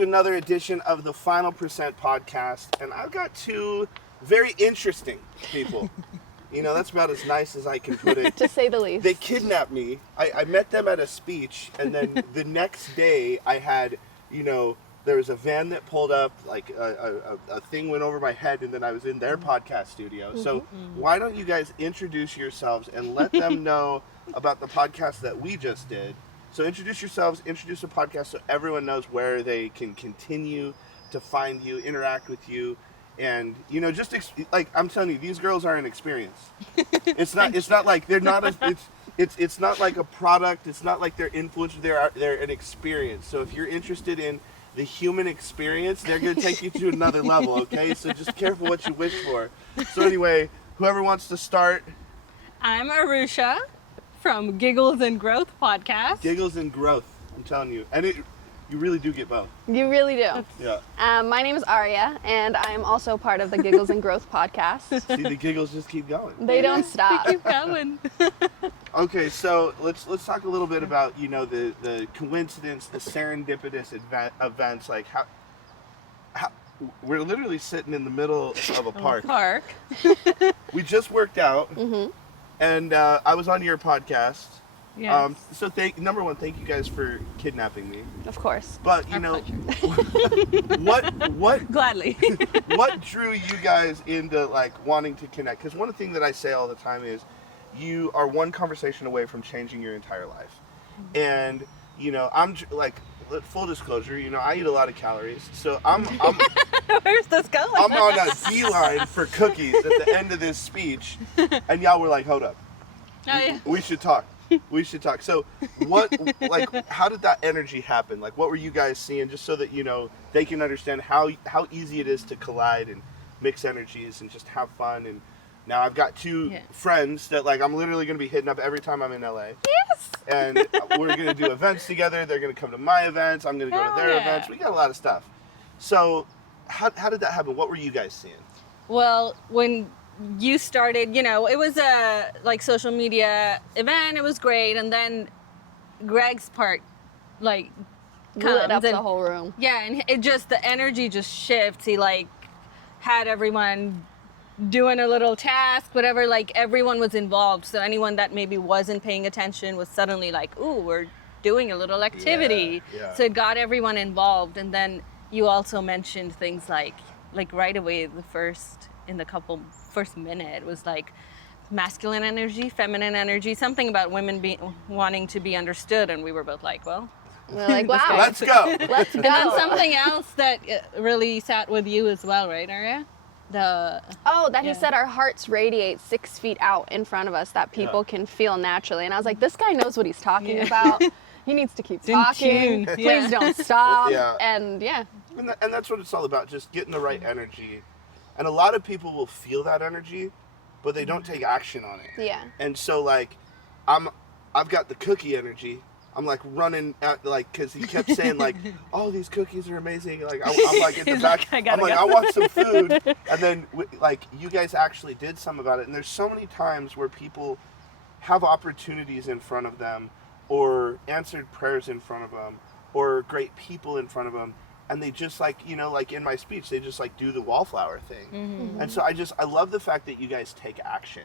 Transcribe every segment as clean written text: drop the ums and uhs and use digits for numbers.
to another edition of the Final Percent Podcast, and I've got two very interesting people. You know, that's about as nice as I can put it. To say the least. They kidnapped me. I met them at a speech, and then the next day I had, you know, there was a van that pulled up, like a thing went over my head, and then I was in their podcast studio. So why don't you guys introduce yourselves and let them know about the podcast that we just did. So introduce yourselves, introduce the podcast so everyone knows where they can continue to find you, interact with you. And, you know, just like I'm telling you, these girls are an experience. It's not like they're not it's not like a product. It's not like they're influencers. They're an experience. So if you're interested in the human experience, they're going to take you to another level. Okay, so just careful what you wish for. So anyway, whoever wants to start. I'm Arusha from Giggles and Growth Podcast. Giggles and Growth. I'm telling you, and you really do get both. You really do. Yeah. My name is Aria, and I'm also part of the Giggles and Growth Podcast. See, the giggles just keep going. They don't stop. Keep going. Okay, so let's talk a little bit about, you know, the coincidence, the serendipitous events. Like how we're literally sitting in the middle of a park. We just worked out, and I was on your podcast. Yes. So number one, thank you guys for kidnapping me. Of course. But you Our know, pleasure. what Gladly. what drew you guys into like wanting to connect? Because one thing that I say all the time is, you are one conversation away from changing your entire life. And you know, I'm like, full disclosure, you know, I eat a lot of calories, so I'm Where's this going? I'm on a beeline for cookies at the end of this speech, and y'all were like, hold up, we should talk. We should talk. So what, like, how did that energy happen? Like, what were you guys seeing, just so that, you know, they can understand how easy it is to collide and mix energies and just have fun. And now I've got two friends that, like, I'm literally going to be hitting up every time I'm in LA. Yes. And we're going to do events together. They're going to come to my events. I'm going to go to their events. We got a lot of stuff. So how did that happen? What were you guys seeing? Well, when you started, you know, it was a like social media event. It was great, and then Greg's part, like, Lit up and, the whole room. Yeah, and it just, the energy just shifts. He like had everyone doing a little task, whatever. Like everyone was involved, so anyone that maybe wasn't paying attention was suddenly like, "Ooh, we're doing a little activity." Yeah. So it got everyone involved, and then you also mentioned things like right away in the first minute was like masculine energy, feminine energy, something about women wanting to be understood, and we were both like, well, We're like, wow. Let's go. Let's go. and then something else that really sat with you as well, right, Aria? He said our hearts radiate 6 feet out in front of us that people can feel naturally. And I was like, this guy knows what he's talking about. He needs to keep talking. tune. Please don't stop. Yeah. And And that's what it's all about, just getting the right energy. And a lot of people will feel that energy, but they don't take action on it. Yeah. And so, like, I've got the cookie energy. I'm like running at, like, because he kept saying like, "Oh, these cookies are amazing." Like I'm like in the back. I'm like, I want some food. And then like you guys actually did some about it. And there's so many times where people have opportunities in front of them, or answered prayers in front of them, or great people in front of them, and they just, like, you know, like in my speech, they just like do the wallflower thing. Mm-hmm. And so I love the fact that you guys take action.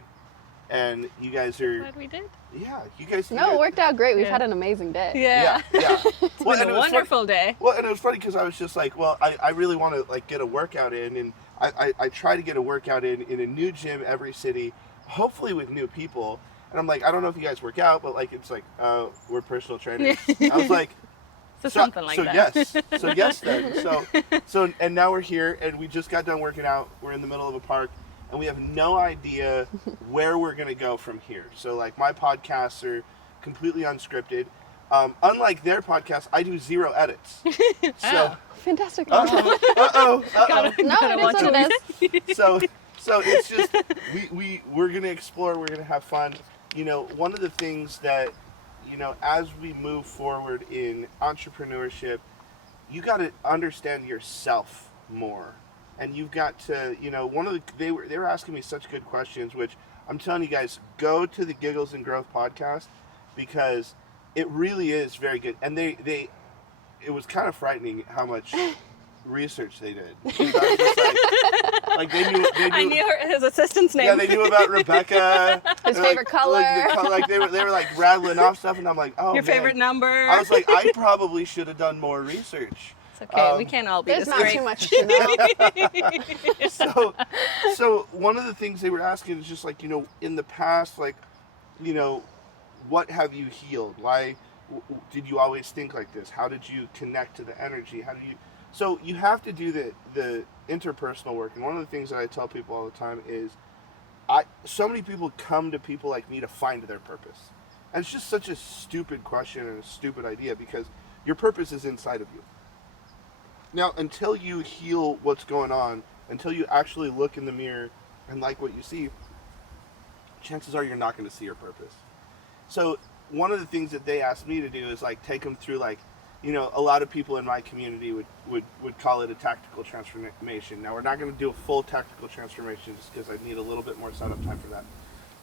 And you guys are... Glad we did. Yeah, you guys... No, it worked out great. We've had an amazing day. Yeah. It's been a wonderful day. Well, and it was funny because I was just like, well, I really want to, like, get a workout in. And I try to get a workout in a new gym every city, hopefully with new people. And I'm like, I don't know if you guys work out, but, like, it's like, we're personal trainers. I was like... Something like that. So yes then. So and now we're here, and we just got done working out. We're in the middle of a park, and we have no idea where we're going to go from here. So, like, my podcasts are completely unscripted. Unlike their podcast, I do 0 edits. So Fantastic. No, No, it is what it is. So it's just we're going to explore, we're going to have fun. You know, one of the things that, you know, as we move forward in entrepreneurship, you got to understand yourself more, and you've got to, you know, they were asking me such good questions, which I'm telling you guys, go to the Giggles and Growth podcast, because it really is very good. And it was kind of frightening how much research they did. I was just like they knew. I knew his assistant's name. Yeah, they knew about Rebecca. His favorite color. They were like rattling off stuff, and I'm like, oh, Your man. favorite number. I was like, I probably should have done more research. It's okay. We can't all be There's this not great. too much to know. So one of the things they were asking is just like, in the past, like, what have you healed? Why did you always think like this? How did you connect to the energy? So you have to do the interpersonal work. And one of the things that I tell people all the time is, so many people come to people like me to find their purpose. And it's just such a stupid question and a stupid idea, because your purpose is inside of you. Now, until you heal what's going on, until you actually look in the mirror and like what you see, chances are you're not going to see your purpose. So one of the things that they asked me to do is like take them through, like, a lot of people in my community would call it a tactical transformation. Now, we're not going to do a full tactical transformation just because I need a little bit more setup time for that.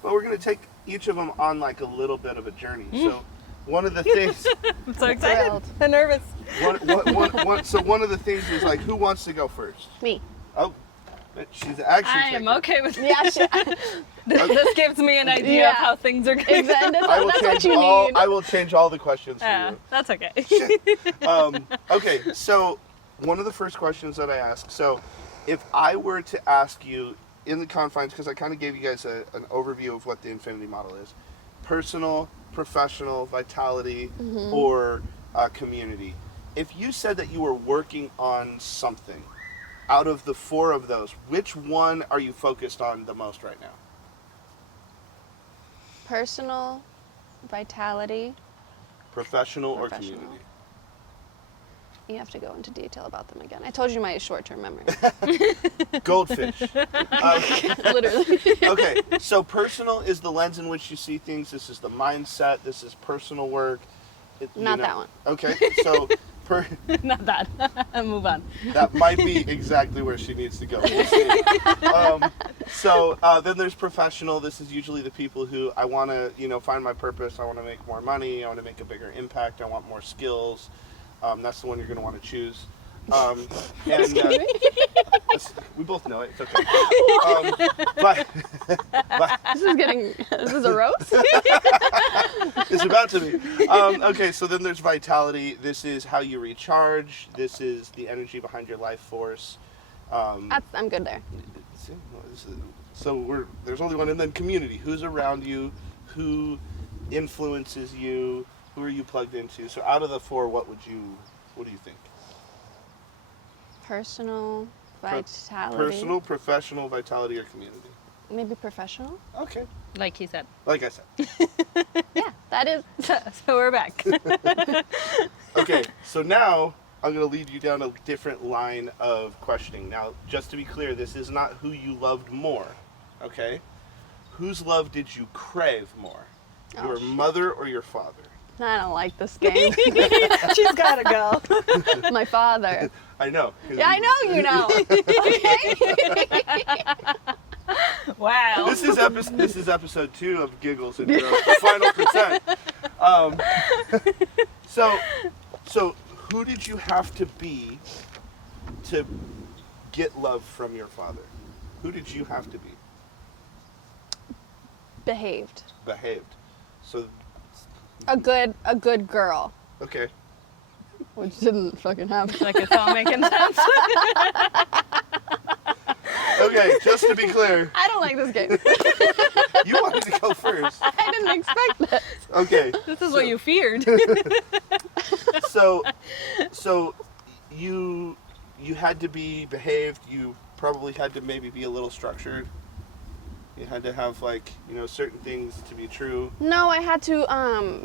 But we're going to take each of them on like a little bit of a journey. So one of the things... I'm so excited. I'm nervous. So one of the things is like, who wants to go first? Me. Oh, she's actually I am okay with Yeah, this gives me an idea of how things are going. Exactly. That's what you need. I will change all the questions for you. That's okay. Okay, so one of the first questions that I ask, so if I were to ask you in the confines, because I kind of gave you guys an overview of what the infinity model is: personal, professional, vitality, or community. If you said that you were working on something, out of the four of those, which one are you focused on the most right now? Personal, vitality. Professional or community? You have to go into detail about them again. I told you my short-term memory. Goldfish. Literally. Okay, so personal is the lens in which you see things. This is the mindset. This is personal work. Not that one. Okay, so... Not that. Move on. That might be exactly where she needs to go. We'll see. So then there's professional. This is usually the people who I want to, find my purpose. I want to make more money. I want to make a bigger impact. I want more skills. That's the one you're going to want to choose. We both know it. It's okay. But This is a roast? it's about to be. Okay, so then there's vitality. This is how you recharge. This is the energy behind your life force. I'm good there. So there's only one, and then community. Who's around you? Who influences you? Who are you plugged into? So out of the four, what do you think? Personal, vitality. Personal, professional, vitality, or community? Maybe professional? Okay. Like he said. Like I said. Yeah, that is. So we're back. Okay, so now I'm going to lead you down a different line of questioning. Now, just to be clear, this is not who you loved more, okay? Whose love did you crave more? Your mother or your father? I don't like this game. She's gotta go. My father. I know. Yeah, I know you know. Okay. Wow. This is episode 2 of Giggles and Growth, the final percent. So who did you have to be to get love from your father? Who did you have to be? Behaved. So A good girl. okay. Which didn't fucking happen. Like it's all making sense. Okay, just to be clear, I don't like this game. you wanted to go first. I didn't expect this. Okay. This is what you feared. So you had to be behaved. You probably had to maybe be a little structured. You had to have certain things to be true. No, I had to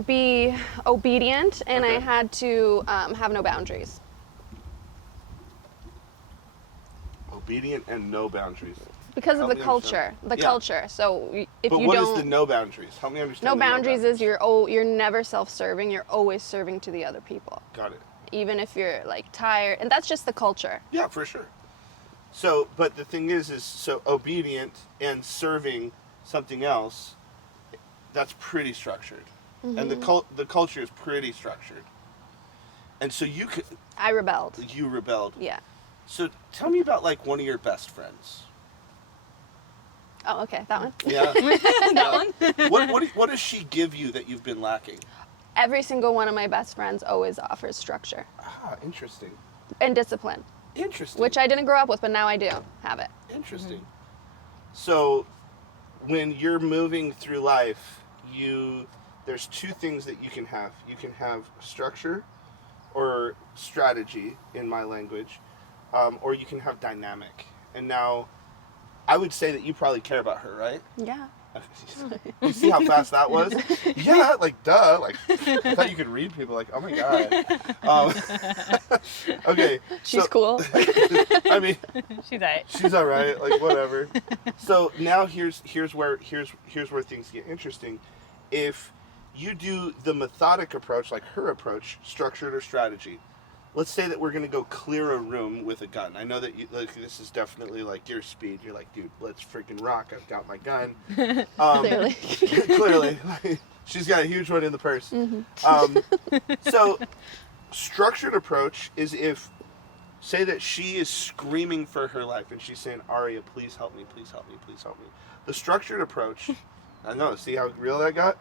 be obedient, and Okay. I had to have no boundaries. Obedient and no boundaries. Because of Help the me culture. understand. The Yeah. culture. So if But you what don't... is the no boundaries? Help me understand. No the boundaries is you're never self-serving. You're always serving to the other people. Got it. Even if you're tired, and that's just the culture. Yeah, for sure. So, but the thing is so obedient and serving something else, that's pretty structured. And the culture is pretty structured. And so you rebelled. You rebelled. Yeah. So tell me about like one of your best friends. Oh, okay, that one. Yeah. That one? What does she give you that you've been lacking? Every single one of my best friends always offers structure Ah, interesting. and discipline, Interesting. which I didn't grow up with, but now I do have it. Interesting. So when you're moving through life, there's two things that you can have. You can have structure or strategy in my language, or you can have dynamic. And now I would say that you probably care about her, right? Yeah. You see how fast that was? Yeah, like duh. Like I thought you could read people. Like, oh my god. Okay. She's cool. I mean, She's right. she's all right. Like whatever. So now here's where things get interesting. If you do the methodic approach, like her approach, structured or strategy. Let's say that we're gonna go clear a room with a gun. I know that this is definitely like your speed. You're like, dude, let's freaking rock. I've got my gun. Clearly. Clearly, she's got a huge one in the purse. So, structured approach is if, say that she is screaming for her life and she's saying, Aria, please help me, please help me, please help me. The structured approach, I know. See how real that got?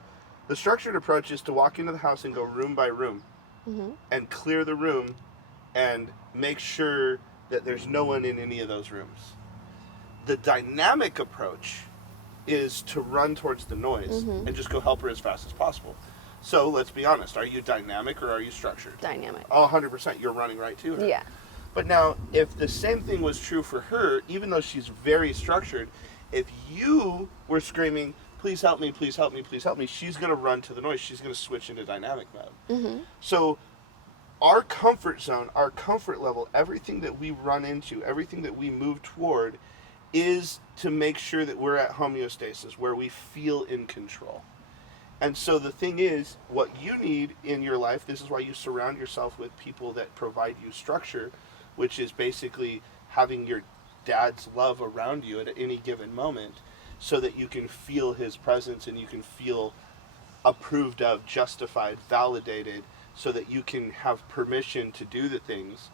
The structured approach is to walk into the house and go room by room. And clear the room and make sure that there's no one in any of those rooms. The dynamic approach is to run towards the noise and just go help her as fast as possible. So let's be honest, are you dynamic or are you structured? Dynamic. Oh, 100%, you're running right to her. Yeah. But now, if the same thing was true for her, even though she's very structured, if you were screaming, please help me, please help me, please help me, she's going to run to the noise. She's going to switch into dynamic mode. So our comfort zone, our comfort level, everything that we run into, everything that we move toward is to make sure that we're at homeostasis, where we feel in control. And so the thing is, what you need in your life, this is why you surround yourself with people that provide you structure, which is basically having your dad's love around you at any given moment, so that you can feel his presence and you can feel approved of, justified, validated, so that you can have permission to do the things.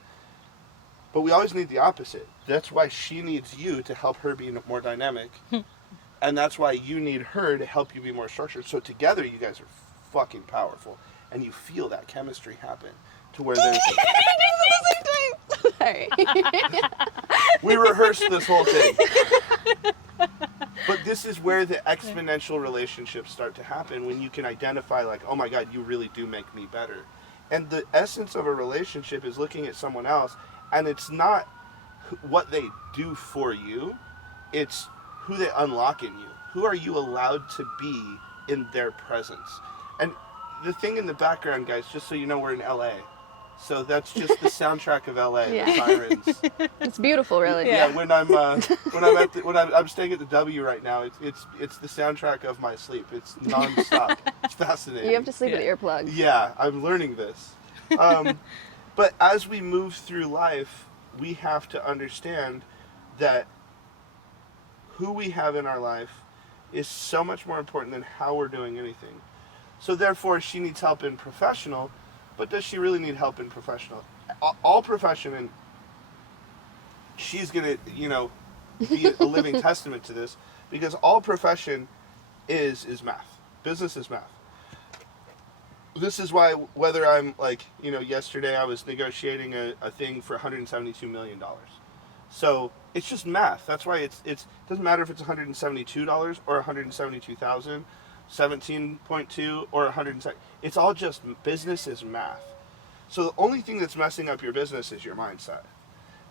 But we always need the opposite. That's why she needs you to help her be more dynamic. And that's why you need her to help you be more structured. So together you guys are fucking powerful. And you feel that chemistry happen to where there's... Sorry. We rehearsed this whole thing. But this is where the exponential relationships start to happen, when you can identify like, oh my God, you really do make me better. And the essence of a relationship is looking at someone else, and it's not what they do for you, it's who they unlock in you. Who are you allowed to be in their presence? And the thing in the background, guys, just so you know, we're in LA. So that's just the soundtrack of LA, Yeah. the sirens. It's beautiful, really. Yeah, when I'm staying at the W right now, it's the soundtrack of my sleep. It's nonstop. It's fascinating. You have to sleep with earplugs. Yeah, I'm learning this. But as we move through life, we have to understand that who we have in our life is so much more important than how we're doing anything. So therefore, she needs help in professional, but does she really need help in professional? All profession, and she's going to, be a living testament to this, because all profession is math. Business is math. This is why, whether I'm like, yesterday I was negotiating a thing for $172 million. So it's just math. That's why it doesn't matter if it's $172 or 172,000, 17.2 or 107. It's all just business is math. So the only thing that's messing up your business is your mindset.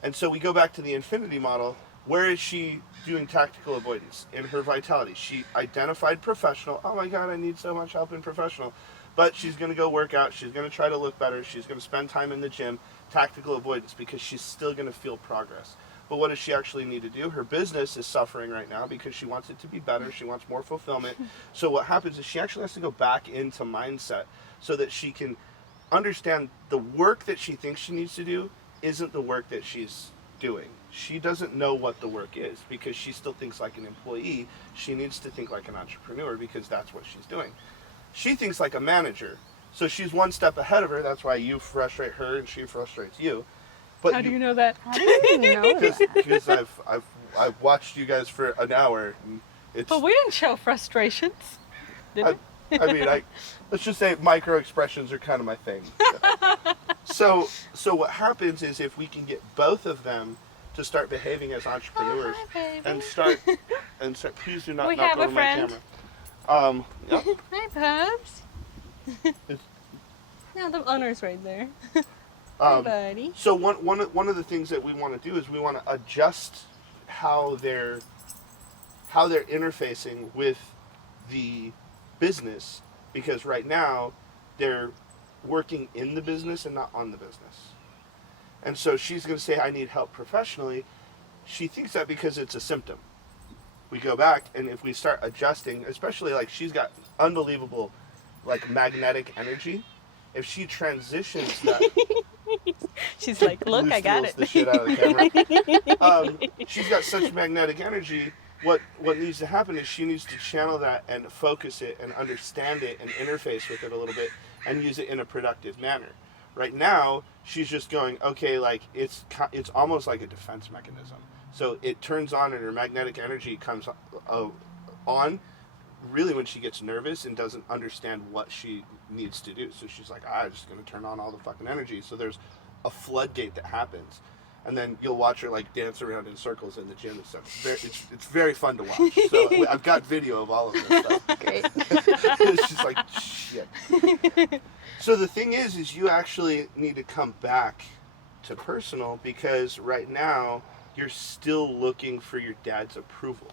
And so we go back to the infinity model. Where is she doing tactical avoidance? In her vitality. She identified professional. Oh my God, I need so much help in professional. But she's going to go work out. She's going to try to look better. She's going to spend time in the gym. Tactical avoidance, because she's still going to feel progress. But what does she actually need to do? Her business is suffering right now because she wants it to be better. She wants more fulfillment. So what happens is she actually has to go back into mindset so that she can understand the work that she thinks she needs to do isn't the work that she's doing. She doesn't know what the work is because she still thinks like an employee. She needs to think like an entrepreneur because that's what she's doing. She thinks like a manager So she's one step ahead of her. That's why you frustrate her and she frustrates you. But How do you know that? How do you know that? Because I've watched you guys for an hour. And it's. But we didn't show frustrations, did we? I mean, let's just say micro expressions are kind of my thing. So what happens is if we can get both of them to start behaving as entrepreneurs and start please do not We knock have a over my friend. camera. Yeah. Hi, Pups. It's- No, the owner's right there. Hi, buddy. So one of the things that we want to do is we want to adjust how they're interfacing with the business, because right now they're working in the business and not on the business. And so she's going to say, I need help professionally. She thinks that because it's a symptom. We go back, and if we start adjusting, especially like she's got unbelievable like magnetic energy, if she transitions that, She's like, look, Blue I got steals the it. shit out of the camera. She's got such magnetic energy. What needs to happen is she needs to channel that and focus it and understand it and interface with it a little bit and use it in a productive manner. Right now, she's just going, okay, like it's almost like a defense mechanism. So it turns on and her magnetic energy comes on really when she gets nervous and doesn't understand what she needs to do. So she's like, I'm just going to turn on all the fucking energy. So there's a floodgate that happens. And then you'll watch her like dance around in circles in the gym and stuff. It's very fun to watch. So I've got video of all of this stuff. Great. It's just like shit. So the thing is you actually need to come back to personal, because right now you're still looking for your dad's approval.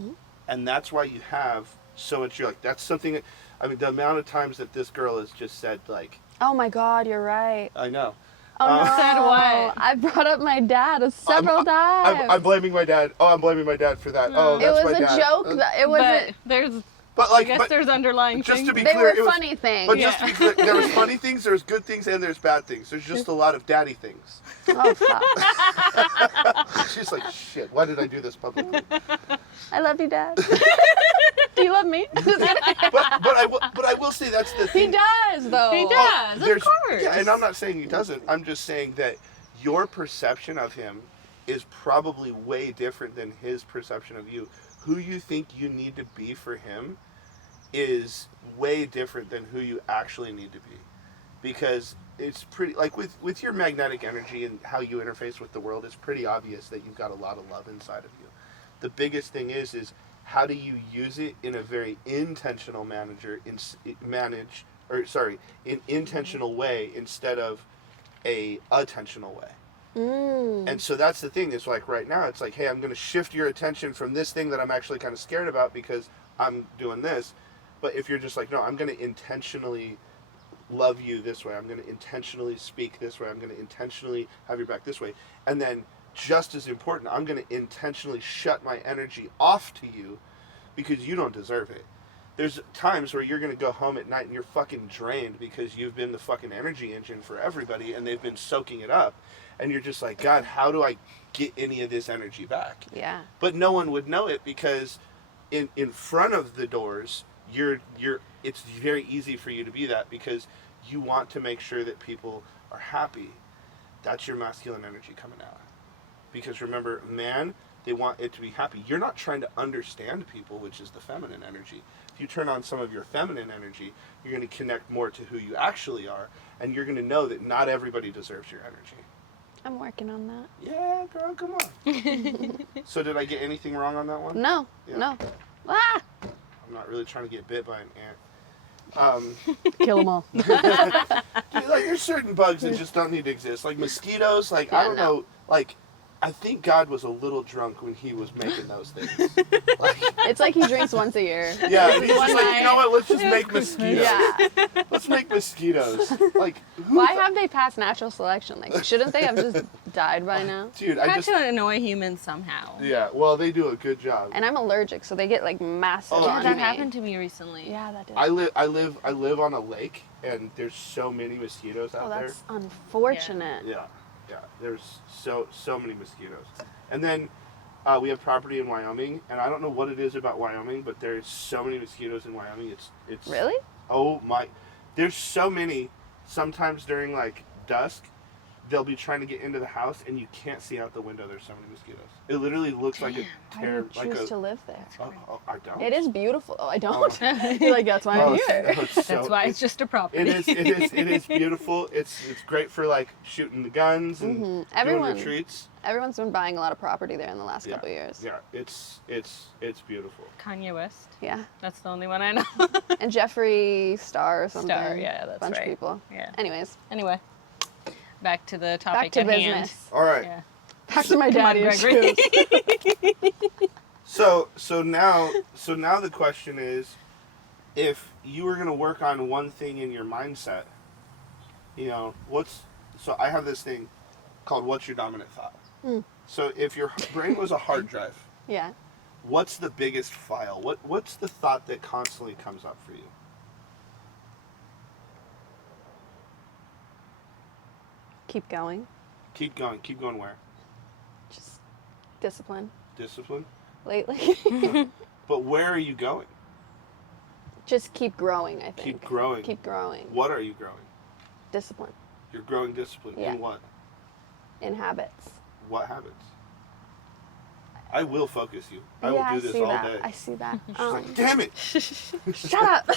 Mm-hmm. And that's why you have so much. You're like, that's something. I mean, the amount of times that this girl has just said like, Oh my God, you're right. I know. Oh no. Said what? I brought up my dad several times. I'm blaming my dad. Oh, I'm blaming my dad for that. Oh, it that's was my a dad. joke. It wasn't. But But I guess there's underlying just things. to be They clear, were it was funny things. But just to be clear, there was funny things, there's good things, and there's bad things. There's just a lot of daddy things. Oh fuck. She's like, shit, why did I do this publicly? I love you, Dad. Do you love me? But I will say that's the He thing. does, though. He does, of There's- course. Yeah, and I'm not saying he doesn't. I'm just saying that your perception of him is probably way different than his perception of you. Who you think you need to be for him is way different than who you actually need to be. Because it's pretty, like with your magnetic energy and how you interface with the world, it's pretty obvious that you've got a lot of love inside of you. The biggest thing is how do you use it in a very intentional intentional way instead of a attentional way. And so that's the thing, is like right now it's like, hey, I'm going to shift your attention from this thing that I'm actually kind of scared about because I'm doing this. But if you're just like, no, I'm going to intentionally love you this way, I'm going to intentionally speak this way, I'm going to intentionally have your back this way, and then just as important, I'm going to intentionally shut my energy off to you because you don't deserve it. There's times where you're going to go home at night and you're fucking drained because you've been the fucking energy engine for everybody and they've been soaking it up. And you're just like, God, how do I get any of this energy back? Yeah. But no one would know it because in front of the doors, it's very easy for you to be that because you want to make sure that people are happy. That's your masculine energy coming out. Because remember, man, they want it to be happy. You're not trying to understand people, which is the feminine energy. If you turn on some of your feminine energy, you're going to connect more to who you actually are, and you're going to know that not everybody deserves your energy. I'm working on that. Yeah, girl, come on. So did I get anything wrong on that one? No. Yeah. No. Ah! I'm not really trying to get bit by an ant. Kill them all. Dude, like, there's certain bugs that just don't need to exist. Like mosquitoes, like, I don't know, like, I think God was a little drunk when he was making those things. Like, It's like he drinks once a year. yeah, he's just One like, night. you know what, let's just make mosquitoes. Yeah. Let's make mosquitoes. Like, who Why have they passed natural selection? Like, shouldn't they have just died by now? Dude, I I had just... to annoy humans somehow. Yeah, well, they do a good job. And I'm allergic, so they get like massive. Oh, Yeah, on that me. happened to me recently. Yeah, that did. I live on a lake, and there's so many mosquitoes out Oh, there. that's unfortunate. Yeah, there's so many mosquitoes. And then we have property in Wyoming, and I don't know what it is about Wyoming, but there's so many mosquitoes in Wyoming. It's Really? Oh my! There's so many, sometimes during like dusk, they'll be trying to get into the house and you can't see out the window. There's so many mosquitoes. It literally looks like a Why do you choose to live there? I don't. It is beautiful. Oh, I don't. You're like, that's why I'm here. That's why it's just a property. It is beautiful. It's great for like shooting the guns and doing retreats. Everyone's been buying a lot of property there in the last couple of years. Yeah, it's beautiful. Kanye West. Yeah. That's the only one I know. And Jeffree Star or something. Star, yeah, that's bunch right. of people. Yeah. Anyway, back to the topic back to at business. hand. All right. Yeah. Back to my Come on, daddy Gregory. issues. So now the question is, if you were gonna work on one thing in your mindset, so I have this thing called "What's your dominant thought?" So if your brain was a hard drive, Yeah. what's the biggest file? What's the thought that constantly comes up for you? Keep going. Keep going. Keep going where? Just discipline. Discipline? Lately. But where are you going? Just keep growing, I think. Keep growing. Keep growing. What are you growing? Discipline. You're growing discipline. Yeah. In what? In habits. What habits? I will focus you. I will do this see all that. day. I see that. She's like, damn it! Shut up.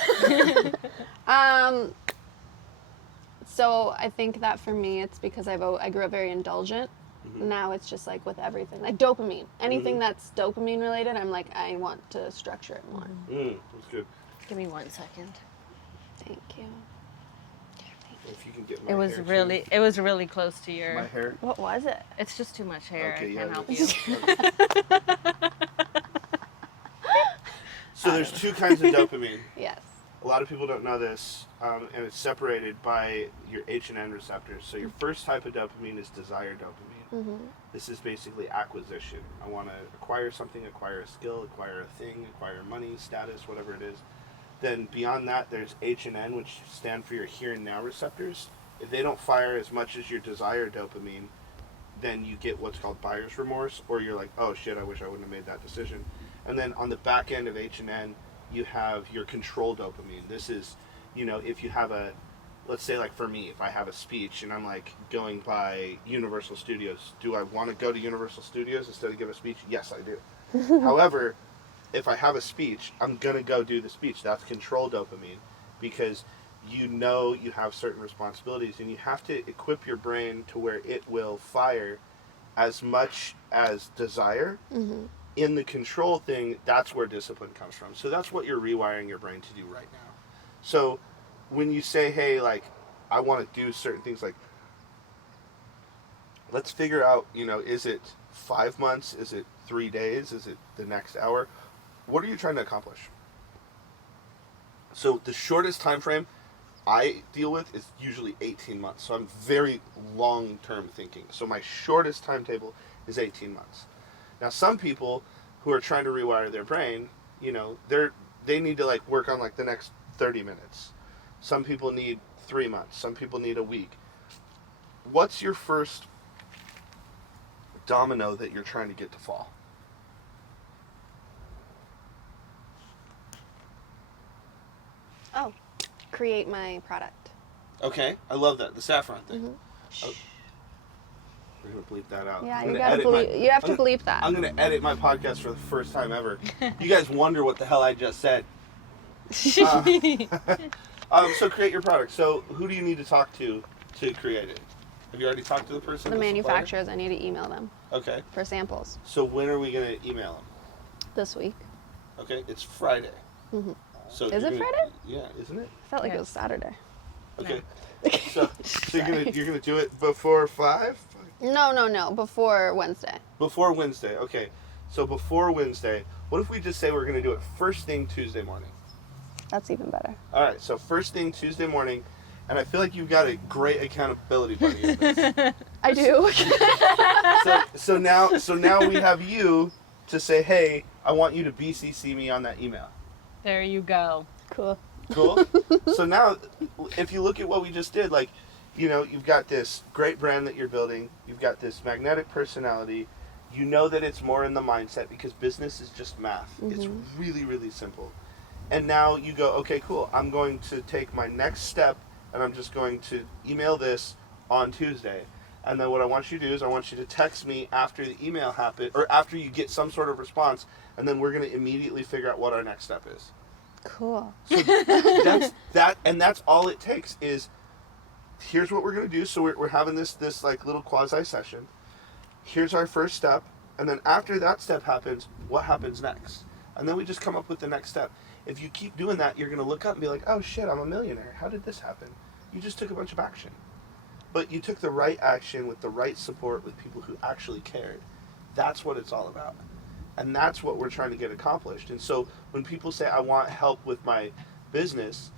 So I think that for me, it's because I grew up very indulgent. Now it's just like with everything, like dopamine. Anything that's dopamine related, I'm like, I want to structure it more. That's good. Give me 1 second. Thank you. If you can get my It was hair really close to your. My hair. What was it? It's just too much hair. Okay, I yeah. can't help you. So there's two kinds of dopamine. Yes. A lot of people don't know this, and it's separated by your H and N receptors. So your first type of dopamine is desire dopamine. This is basically acquisition. I want to acquire something, acquire a skill, acquire a thing, acquire money, status, whatever it is. Then beyond that, there's H and N, which stand for your here and now receptors. If they don't fire as much as your desire dopamine, then you get what's called buyer's remorse, or you're like, oh shit, I wish I wouldn't have made that decision. And then on the back end of H and N, you have your control dopamine. This is, if you have let's say like for me, if I have a speech and I'm like going by Universal Studios, do I want to go to Universal Studios instead of give a speech? Yes, I do. However, if I have a speech, I'm going to go do the speech. That's control dopamine, because you have certain responsibilities, and you have to equip your brain to where it will fire as much as desire. In the control thing, that's where discipline comes from. So that's what you're rewiring your brain to do right now. So when you say, hey, like, I want to do certain things, like, let's figure out, is it 5 months? Is it 3 days? Is it the next hour? What are you trying to accomplish? So the shortest time frame I deal with is usually 18 months. So I'm very long-term thinking. So my shortest timetable is 18 months. Now, some people who are trying to rewire their brain, they need to like work on like the next 30 minutes. Some people need 3 months. Some people need a week. What's your first domino that you're trying to get to fall? Oh, create my product. Okay, I love that. The saffron thing. Oh. We're going to bleep that out. Yeah, you have to bleep that. I'm going to edit my podcast for the first time ever. You guys wonder what the hell I just said. So create your product. So who do you need to talk to create it? Have you already talked to the person? The manufacturers, I need to email them. Okay. For samples. So when are we going to email them? This week. Okay, it's Friday. So Is it Friday? Yeah, isn't it? I felt like it was Saturday. Okay. So you're gonna do it before 5? No, before Wednesday. Before Wednesday, okay. So before Wednesday, what if we just say we're gonna do it first thing Tuesday morning? That's even better. All right, so first thing Tuesday morning, and I feel like you've got a great accountability buddy in this. I do. So now we have you to say, hey, I want you to BCC me on that email. There you go. Cool. Cool. So now, if you look at what we just did, like, you've got this great brand that you're building. You've got this magnetic personality. You know that it's more in the mindset, because business is just math. It's really, really simple. And now you go, okay, cool. I'm going to take my next step, and I'm just going to email this on Tuesday. And then what I want you to do is I want you to text me after the email happens, or after you get some sort of response, and then we're going to immediately figure out what our next step is. Cool. So that's all it takes is, here's what we're going to do. So we're having this like little quasi session. Here's our first step. And then after that step happens, what happens next? And then we just come up with the next step. If you keep doing that, you're going to look up and be like, oh shit, I'm a millionaire. How did this happen? You just took a bunch of action. But you took the right action with the right support with people who actually cared. That's what it's all about. And that's what we're trying to get accomplished. And so when people say, I want help with my business,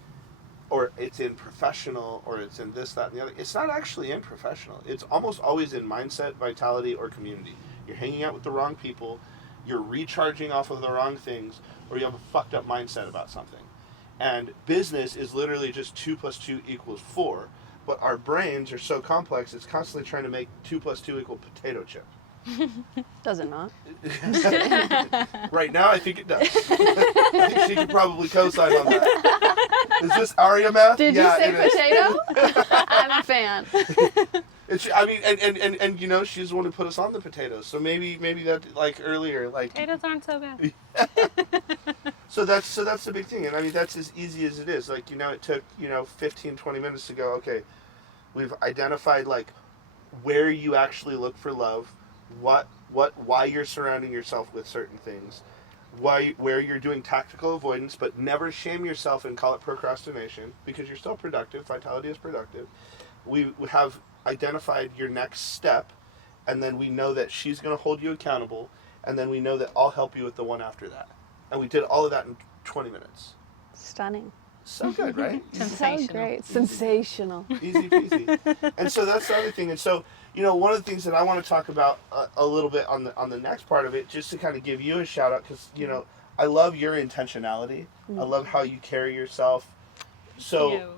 or it's in professional, or it's in this, that, and the other, it's not actually in professional. It's almost always in mindset, vitality, or community. You're hanging out with the wrong people, you're recharging off of the wrong things, or you have a fucked up mindset about something. And business is literally just 2 + 2 = 4. But our brains are so complex, it's constantly trying to make 2 + 2 = potato chip. Does it not? Right now, I think it does. I think she could probably co-sign on that. Is this Aria math? Did you say potato? I'm a fan. I mean, and you know, she's the one who put us on the potatoes. So maybe that, like earlier, like Potatoes aren't so bad. So that's the big thing. And I mean, that's as easy as it is. Like, you know, it took, 15, 20 minutes to go, okay, we've identified like where you actually look for love, why you're surrounding yourself with certain things, where you're doing tactical avoidance, but never shame yourself and call it procrastination, because you're still productive. Vitality is productive. We have identified your next step, and then we know that she's going to hold you accountable, and then we know that I'll help you with the one after that. And we did all of that in 20 minutes. Stunning. So good, right? So great. Sensational. Easy peasy. And so that's the other thing. And so, one of the things that I want to talk about a little bit on the next part of it, just to kind of give you a shout out, because, I love your intentionality. I love how you carry yourself. So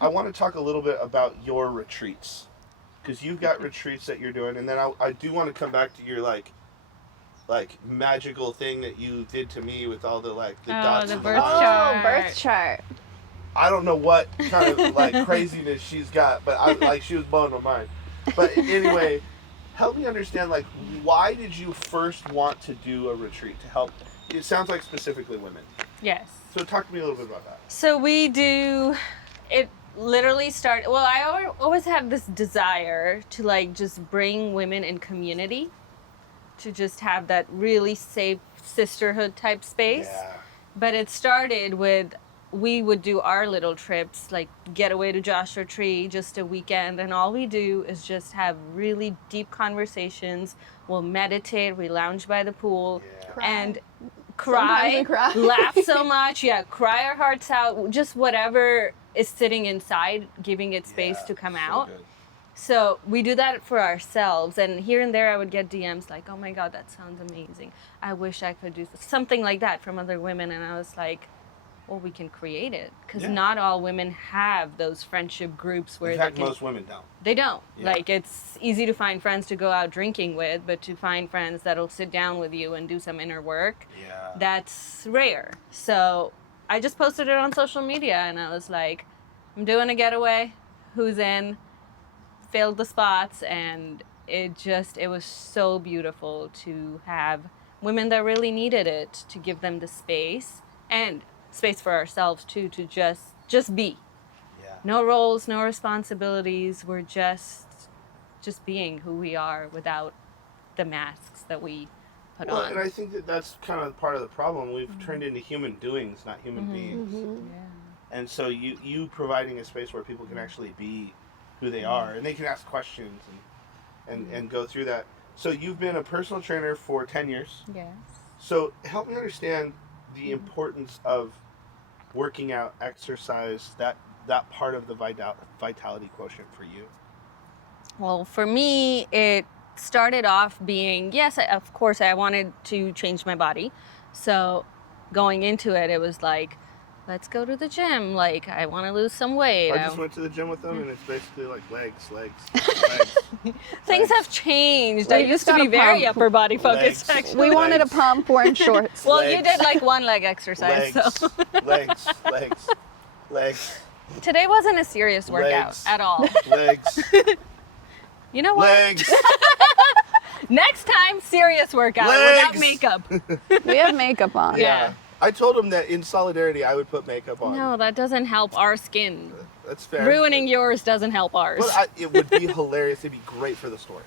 I want to talk a little bit about your retreats, because you've got retreats that you're doing. And then I do want to come back to your like magical thing that you did to me with all the dots. The and birth lines. chart. Oh, birth chart. I don't know what kind of craziness she's got, but she was blowing my mind. But anyway, help me understand, why did you first want to do a retreat to help? It sounds like specifically women. Yes. So talk to me a little bit about that. So we do, it literally started, well, I always have this desire to just bring women in community, to just have that really safe sisterhood type space. Yeah. But it started with, we would do our little trips, get away to Joshua Tree just a weekend, and all we do is just have really deep conversations. We'll meditate, we lounge by the pool, and Sometimes we cry. laugh so much, cry our hearts out, just whatever is sitting inside, giving it space to come out. Good. So we do that for ourselves, and here and there I would get DMs like, oh my God, that sounds amazing. I wish I could do something like that from other women. And I was like, well, we can create it, because not all women have those friendship groups where in fact, most women don't. They don't. Yeah. It's easy to find friends to go out drinking with, but to find friends that'll sit down with you and do some inner work, that's rare. So I just posted it on social media, and I was like, I'm doing a getaway. Who's in? Filled the spots, and it was so beautiful to have women that really needed it, to give them the space, and space for ourselves too, to just be. No roles, no responsibilities. We're just being who we are without the masks that we put on. And I think that's kind of part of the problem. We've turned into human doings, not human beings. Yeah. And so you providing a space where people can actually be who they are, and they can ask questions and go through that. So you've been a personal trainer for 10 years. Yes. So help me understand the importance of working out, exercise, that part of the vitality quotient for you. Well, for me, it started off being, of course, I wanted to change my body. So going into it, it was like, let's go to the gym. Like, I want to lose some weight. I just went to the gym with them, and it's basically like legs. Things legs. have changed. Well, I you used just to be gotta very pump. upper body focused, Legs. actually. We wanted a Legs. pump. We're in shorts. Well, Legs. you did like one leg exercise, Legs. so. Legs. Today wasn't a serious workout Legs. at all. Legs. You know what? Legs. Next time, serious workout Legs. without makeup. We have makeup on. Yeah. I told him that in solidarity I would put makeup on. No, that doesn't help our skin. That's fair. Ruining yours doesn't help ours. But it would be hilarious. It'd be great for the story.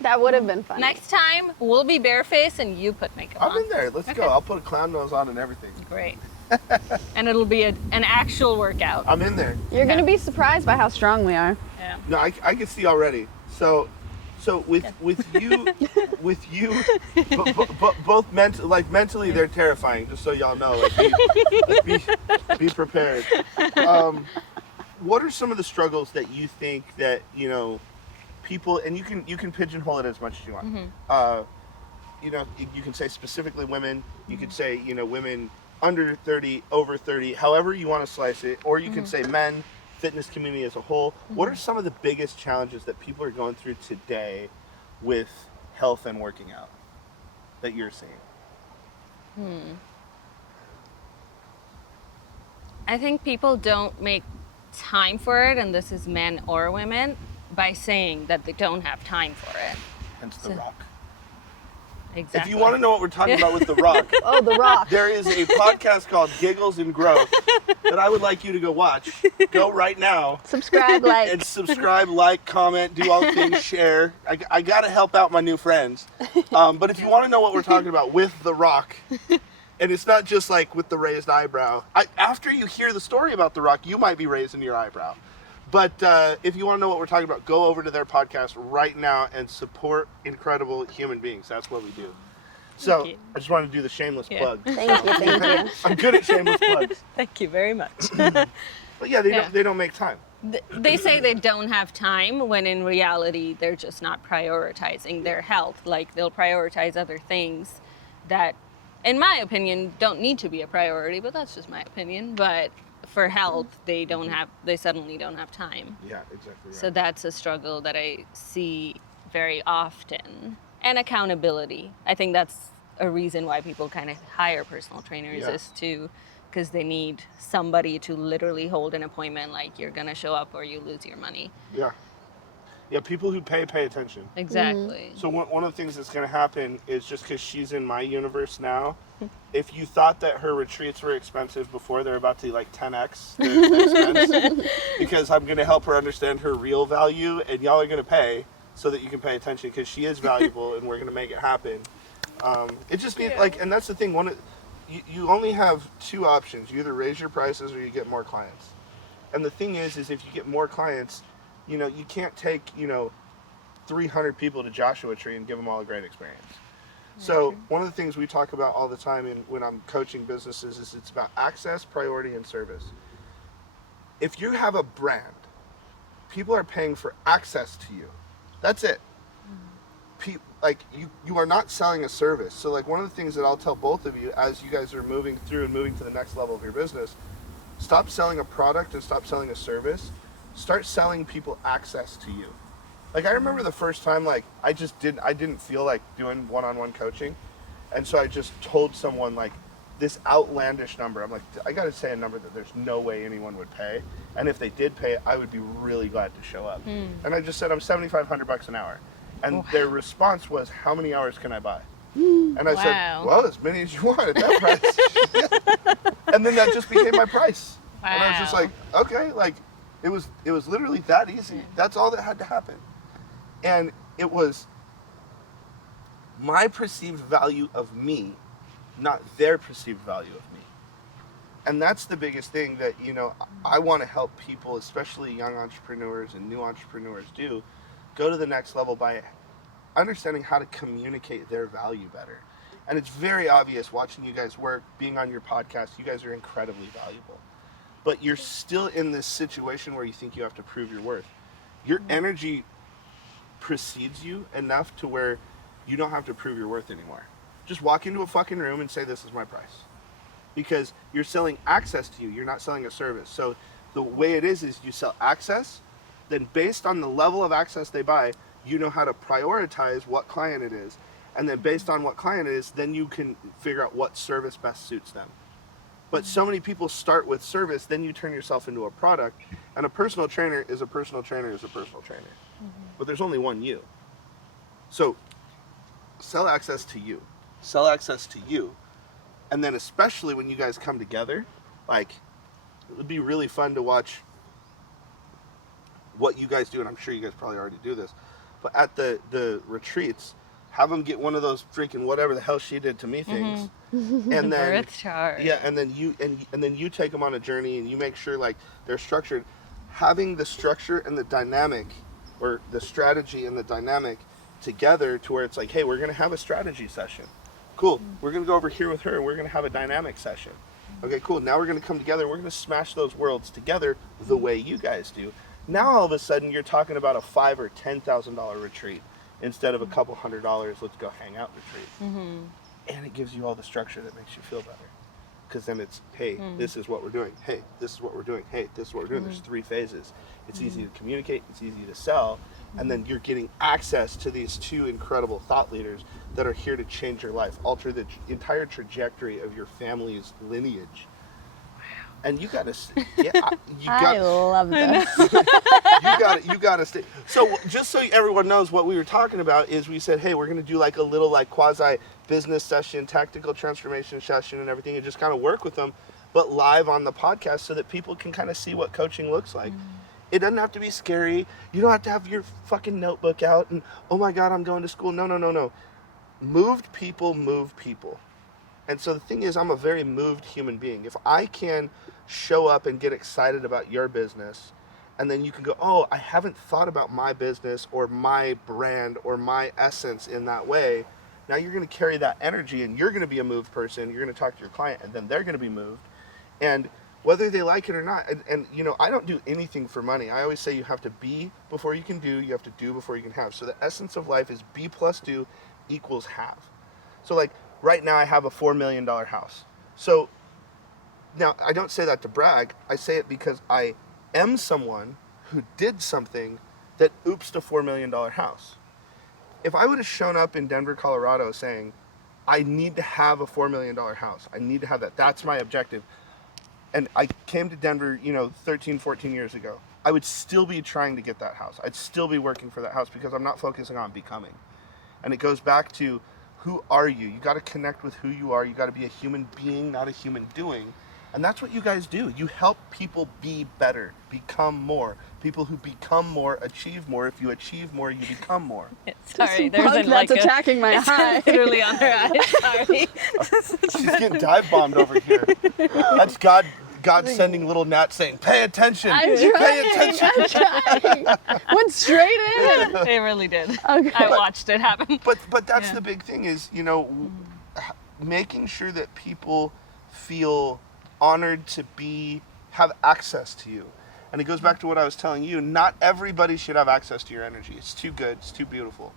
That would have been fun. Next time, we'll be barefaced and you put makeup I'm on. in there. Let's Okay. go. I'll put a clown nose on and everything. Great. And it'll be an actual workout. I'm in there. You're going to be surprised by how strong we are. Yeah. No, I can see already. So with you, both mentally they're terrifying. Just so y'all know, be prepared. What are some of the struggles that you think that people, and you can pigeonhole it as much as you want. You can say specifically women. You could say women under 30, over 30, however you want to slice it, or you can say men, fitness community as a whole. What are some of the biggest challenges that people are going through today with health and working out that you're seeing? I think people don't make time for it, and this is men or women, by saying that they don't have time for it. Hence The Rock. Exactly. If you want to know what we're talking about with The Rock, Oh, The Rock. there is a podcast called Giggles and Growth that I would like you to go watch. Go right now. Subscribe, like. And subscribe, like, comment, do all the things, share. I got to help out my new friends. But if you want to know what we're talking about with The Rock, and it's not just like with the raised eyebrow. After you hear the story about The Rock, you might be raising your eyebrow. But if you want to know what we're talking about, go over to their podcast right now and support incredible human beings. That's what we do. So I just wanted to do the shameless plug. Thank you. I'm good at shameless plugs. Thank you very much. But yeah, they don't make time. They say they don't have time when in reality they're just not prioritizing their health. Like, they'll prioritize other things that, in my opinion, don't need to be a priority, but that's just my opinion. But for health, they suddenly don't have time. Yeah, exactly right. So that's a struggle that I see very often. And accountability. I think that's a reason why people kind of hire personal trainers, is to, because they need somebody to literally hold an appointment, like, you're going to show up or you lose your money. Yeah. Yeah, people who pay attention. Exactly. So one of the things that's going to happen is, just because she's in my universe now, if you thought that her retreats were expensive before, they're about to 10x their expense, because I'm going to help her understand her real value, and y'all are going to pay so that you can pay attention, because she is valuable, and we're going to make it happen. It just needs, and that's the thing, you only have two options. You either raise your prices or you get more clients. And the thing is if you get more clients, you can't take 300 people to Joshua Tree and give them all a great experience. So one of the things we talk about all the time when I'm coaching businesses is it's about access, priority, and service. If you have a brand, people are paying for access to you. That's it. You are not selling a service. So one of the things that I'll tell both of you as you guys are moving through and moving to the next level of your business, stop selling a product and stop selling a service. Start selling people access to you. I remember the first time, I didn't feel like doing one-on-one coaching. And so I just told someone this outlandish number. I'm like, I got to say a number that there's no way anyone would pay. And if they did pay it, I would be really glad to show up. And I just said, I'm $7,500 an hour. And their response was, how many hours can I buy? And I said, well, as many as you want at that price. And then that just became my price. Wow. And I was just like, okay, it was literally that easy. That's all that had to happen. And it was my perceived value of me, not their perceived value of me. And that's the biggest thing that, I want to help people, especially young entrepreneurs and new entrepreneurs, go to the next level by understanding how to communicate their value better. And it's very obvious watching you guys work, being on your podcast, you guys are incredibly valuable. But you're still in this situation where you think you have to prove your worth. Your energy precedes you enough to where you don't have to prove your worth anymore. Just walk into a fucking room and say, this is my price. because you're selling access to you. You're not selling a service. So the way it is you sell access, then based on the level of access they buy, you know how to prioritize what client it is. And then based on what client it is, then you can figure out what service best suits them. But so many people start with service, then you turn yourself into a product. And a personal trainer is a personal trainer is a personal trainer. But there's only one you. So sell access to you. Sell access to you. And then especially when you guys come together, like, it would be really fun to watch what you guys do, and I'm sure you guys probably already do this, but at the retreats, have them get one of those freaking whatever the hell she did to me things, and then birth chart. yeah, and then you take them on a journey, and you make sure like they're structured. Having the structure and the dynamic, or the strategy and the dynamic together, to where it's like, hey, we're gonna have a strategy session. Cool. We're gonna go over here with her, and we're gonna have a dynamic session. Okay, cool. Now we're gonna come together, and we're gonna smash those worlds together the way you guys do. Now all of a sudden you're talking about a $5,000 or $10,000 retreat instead of a couple $100. Let's go hang out retreat, and it gives you all the structure that makes you feel better. Because then it's, hey, this is what we're doing. Hey, this is what we're doing. Hey, this is what we're doing. There's 3 phases. It's easy to communicate. It's easy to sell. And then you're getting access to these 2 incredible thought leaders that are here to change your life, alter the entire trajectory of your family's lineage. And you gotta, I love this. you gotta stay. So just so everyone knows what we were talking about is we said, hey, we're gonna do like a little like quasi business session, tactical transformation session and everything, and just kind of work with them, but live on the podcast so that people can kind of see what coaching looks like. It doesn't have to be scary. You don't have to have your fucking notebook out and, oh my God, I'm going to school. No. Moved people move people. And so the thing is, I'm a very moved human being. If I can show up and get excited about your business, and then you can go, oh, I haven't thought about my business or my brand or my essence in that way. Now you're going to carry that energy, and you're going to be a moved person. You're going to talk to your client, and then they're going to be moved. And whether they like it or not, and you know, I don't do anything for money. I always say you have to be before you can do, you have to do before you can have. So the essence of life is be plus do equals have. So like right now I have a $4 million house. So now I don't say that to brag. I say it because I am someone who did something that oopsed a $4 million house. If I would have shown up in Denver, Colorado saying, I need to have a $4 million house. I need to have that. That's my objective. And I came to Denver, 13, 14 years ago. I would still be trying to get that house. I'd still be working for that house because I'm not focusing on becoming. And it goes back to, who are you? You got to connect with who you are. You got to be a human being, not a human doing. And that's what you guys do. You help people be better, become more. People who become more achieve more. If you achieve more, you become more. Sorry, there's Punk that's attacking my eye. literally on her eye. Sorry. She's getting dive bombed over here. That's God sending little gnats saying, pay attention. I'm trying. Pay attention. I'm trying. Went straight in. It really did. Okay. I watched it happen. But that's the big thing is, making sure that people feel honored to have access to you. And it goes back to what I was telling you. Not everybody should have access to your energy. It's too good. It's too beautiful.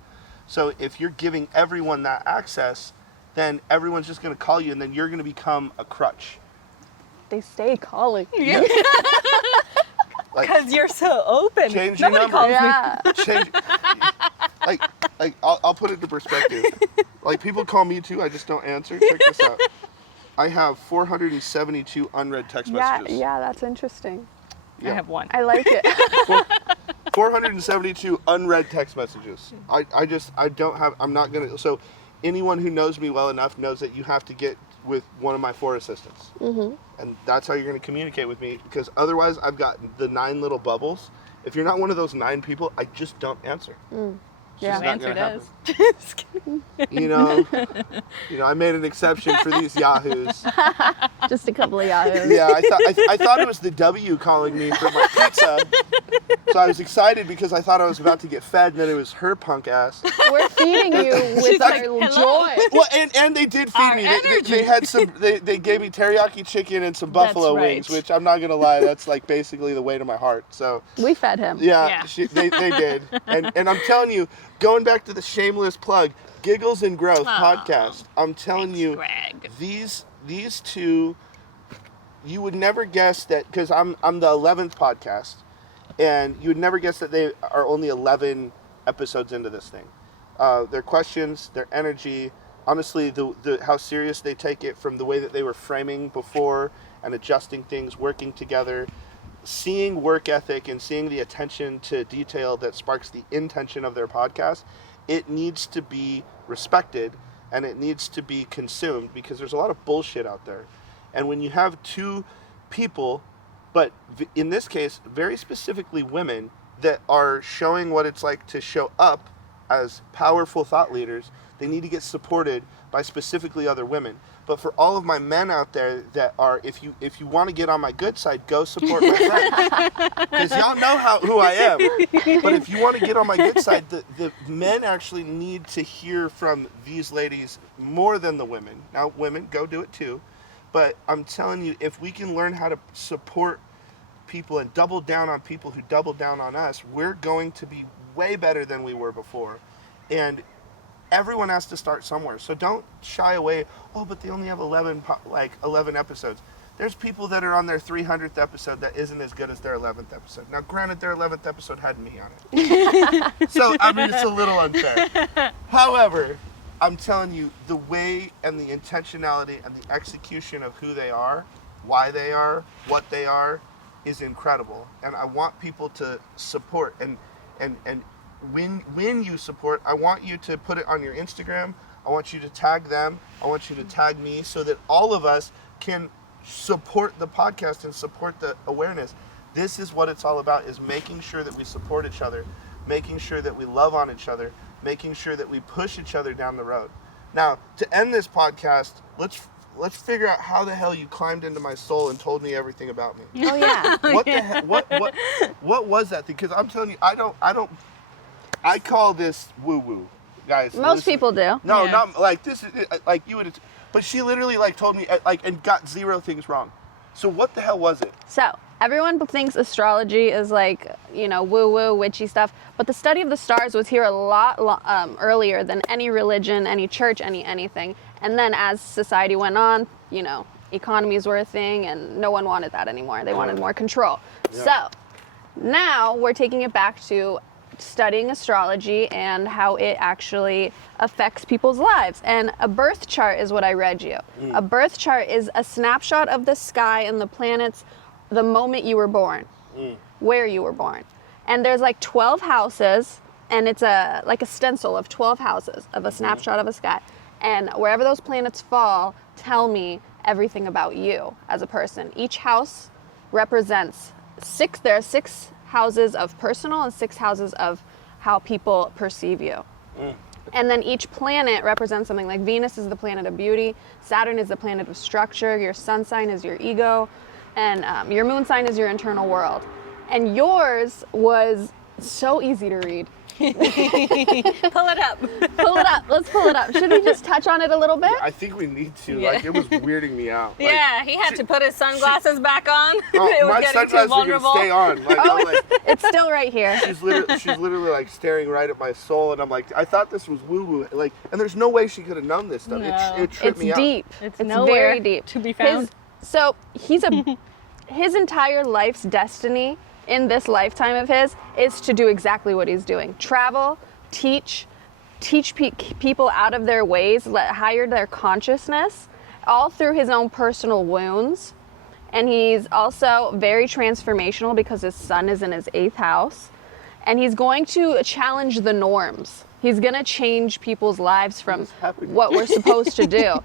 So if you're giving everyone that access, then everyone's just going to call you, and then you're going to become a crutch. They stay calling. Yeah. Because you're so open. Change your Nobody number. calls Yeah. Change. Like I'll put it into perspective. Like people call me too. I just don't answer. Check this out. I have 472 unread text messages. Yeah, that's interesting. I have one. I like it. 472 unread text messages. I'm not gonna. So anyone who knows me well enough knows that you have to get with one of my 4 assistants. Mm-hmm. And that's how you're gonna communicate with me, because otherwise I've got the 9 little bubbles. If you're not one of those 9 people, I just don't answer. It's Yeah. just not Answer gonna does. happen. I made an exception for these yahoos. Just a couple of yahoos. Yeah, I thought it was the W calling me for my pizza. So I was excited because I thought I was about to get fed, and then it was her punk ass. We're feeding you with like, our hello. joy. Well, and they did feed Our me. energy. They had some. They gave me teriyaki chicken and some buffalo right. wings, which I'm not gonna lie, that's like basically the way to my heart. So We fed him. Yeah. they did, and I'm telling you, going back to the shameless plug, Giggles and Growth podcast. I'm telling you, Greg. these 2 you would never guess that, because I'm the 11th podcast, and you would never guess that they are only 11 episodes into this thing. Their questions, their energy, honestly, the how serious they take it from the way that they were framing before and adjusting things, working together, seeing work ethic and seeing the attention to detail that sparks the intention of their podcast. It needs to be respected and it needs to be consumed, because there's a lot of bullshit out there. And when you have two people, but in this case, very specifically women, that are showing what it's like to show up as powerful thought leaders, they need to get supported by specifically other women. But for all of my men out there that are, if you want to get on my good side, go support my friend. Because y'all know who I am. But if you want to get on my good side, the men actually need to hear from these ladies more than the women. Now, women, go do it too. But I'm telling you, if we can learn how to support people and double down on people who double down on us, we're going to be way better than we were before. And everyone has to start somewhere. So don't shy away. Oh, but they only have 11 episodes. There's people that are on their 300th episode that isn't as good as their 11th episode. Now, granted, their 11th episode had me on it. So, I mean, it's a little unfair. However, I'm telling you, the way and the intentionality and the execution of who they are, why they are, what they are, is incredible. And I want people to support. And when you support, I want you to put it on your Instagram. I want you to tag them. I want you to tag me, so that all of us can support the podcast and support the awareness. This is what it's all about, is making sure that we support each other, making sure that we love on each other, making sure that we push each other down the road. Now, to end this podcast, let's figure out how the hell you climbed into my soul and told me everything about me. Oh yeah. What the hell? What was that thing? Because I'm telling you, I call this woo-woo, guys. Most people do. No, Yeah. not like this. Like you would, but she literally like told me and got 0 things wrong. So what the hell was it? So everyone thinks astrology is like, woo-woo, witchy stuff. But the study of the stars was here a lot earlier than any religion, any church, anything. And then as society went on, economies were a thing, and no one wanted that anymore. They wanted more control. Yeah. So now we're taking it back to studying astrology and how it actually affects people's lives. And a birth chart is what I read you. A birth chart is a snapshot of the sky and the planets the moment you were born, where you were born. And there's like 12 houses, and it's like a stencil of 12 houses of a snapshot of a sky. And wherever those planets fall, tell me everything about you as a person. Each house represents there are 6 houses of personal and 6 houses of how people perceive you. And then each planet represents something. Like Venus is the planet of beauty, Saturn is the planet of structure, your sun sign is your ego, and your moon sign is your internal world. And yours was so easy to read. Pull it up. Pull it up. Let's pull it up. Should we just touch on it a little bit? I think we need to. Yeah. Like, it was weirding me out. Like, Yeah, he had to put his sunglasses back on. It was my getting too sunglasses are gonna vulnerable. stay on. Like, I'm like, It's still right here. she's literally like staring right at my soul, and I'm like, I thought this was woo woo. Like, and there's no way she could have known this stuff. No. It tripped It's me out. deep. It's It's nowhere very deep. to be found. So his entire life's destiny in this lifetime of his is to do exactly what he's doing. Travel, teach people out of their ways, higher their consciousness, all through his own personal wounds. And he's also very transformational because his sun is in his 8th house. And he's going to challenge the norms. He's going to change people's lives from what we're supposed to do.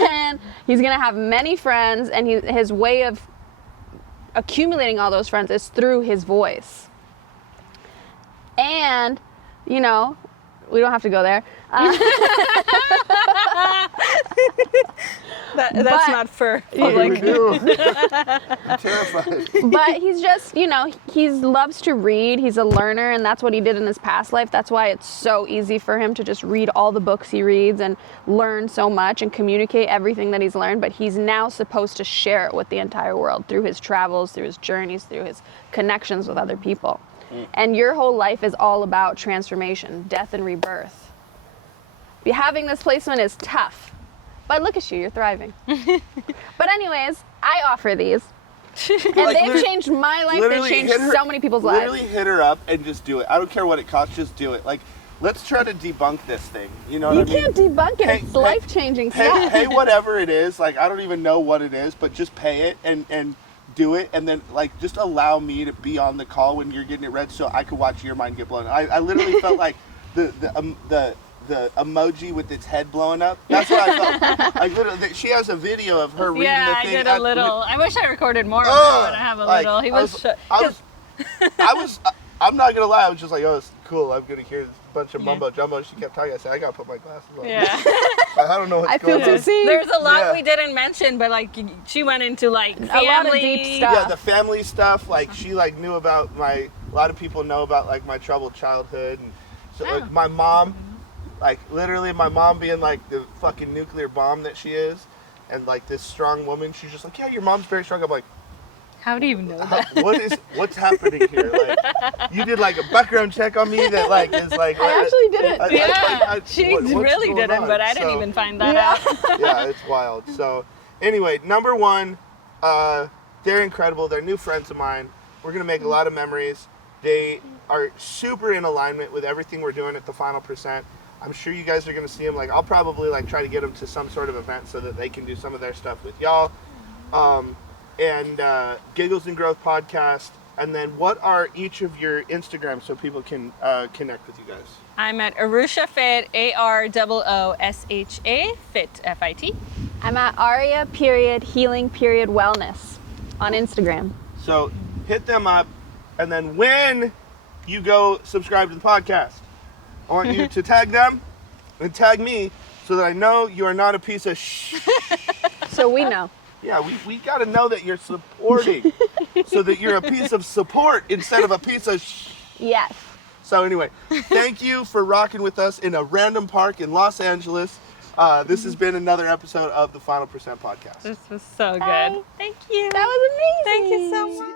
And he's going to have many friends, and his way of accumulating all those friends is through his voice. And, we don't have to go there. That's not for What do we public. do? I'm terrified. But he's just, he loves to read. He's a learner, and that's what he did in his past life. That's why it's so easy for him to just read all the books he reads and learn so much and communicate everything that he's learned. But he's now supposed to share it with the entire world through his travels, through his journeys, through his connections with other people. And your whole life is all about transformation, death and rebirth. Having this placement is tough. But look at you, you're thriving. But anyways, I offer these. And Like, they've changed my life. They've literally changed hit her- so many people's lives. Literally hit her up and just do it. I don't care what it costs, just do it. Like, let's try to debunk this thing. You know You what I mean? can't debunk it. Pay- It's pay- life-changing Pay, stuff. pay whatever it is. Like, I don't even know what it is, but just pay it and do it. And then, like, just allow me to be on the call when you're getting it read so I could watch your mind get blown. I literally felt like the emoji with its head blowing up. That's what I felt. Like, literally, she has a video of her reading the Yeah, thing. I did a little. I wish I recorded more of that, but I have a Like, little. He was. I'm not gonna lie. I was just like, oh, it's cool. I'm gonna hear this bunch of mumbo jumbo. She kept talking. I said, I gotta put my glasses on. Yeah. I don't know what's I feel going too on. seen. There's a lot Yeah. we didn't mention, but like she went into like family. A lot of deep stuff. Yeah, the family stuff. Like, she like knew about a lot of people know about like my troubled childhood, and so like my mom, like literally my mom being like the fucking nuclear bomb that she is, and like this strong woman. She's just like, yeah, your mom's very strong. I'm like, How do you know that? what's happening here? Like, you did like a background check on me that like is like. I actually didn't. Yeah, she what's really going didn't, on? but I didn't So, even find that Yeah. out. Yeah, it's wild. So, anyway, number one, they're incredible. They're new friends of mine. We're gonna make a lot of memories. They are super in alignment with everything we're doing at the Final Percent. I'm sure you guys are gonna see them. Like, I'll probably like try to get them to some sort of event so that they can do some of their stuff with y'all. And Giggles and Growth Podcast. And then, what are each of your Instagrams so people can connect with you guys? I'm at Arusha Fit, AROOSHA Fit, FIT. I'm at Aria Healing Wellness on Instagram. So hit them up, and then when you go subscribe to the podcast, I want you to tag them and tag me so that I know you are not a piece of So we know. Yeah, we got to know that you're supporting so that you're a piece of support instead of a piece of Yes. So anyway, thank you for rocking with us in a random park in Los Angeles. This has been another episode of the Final Percent Podcast. This was so good. Bye. Thank you. That was amazing. Thank you so much.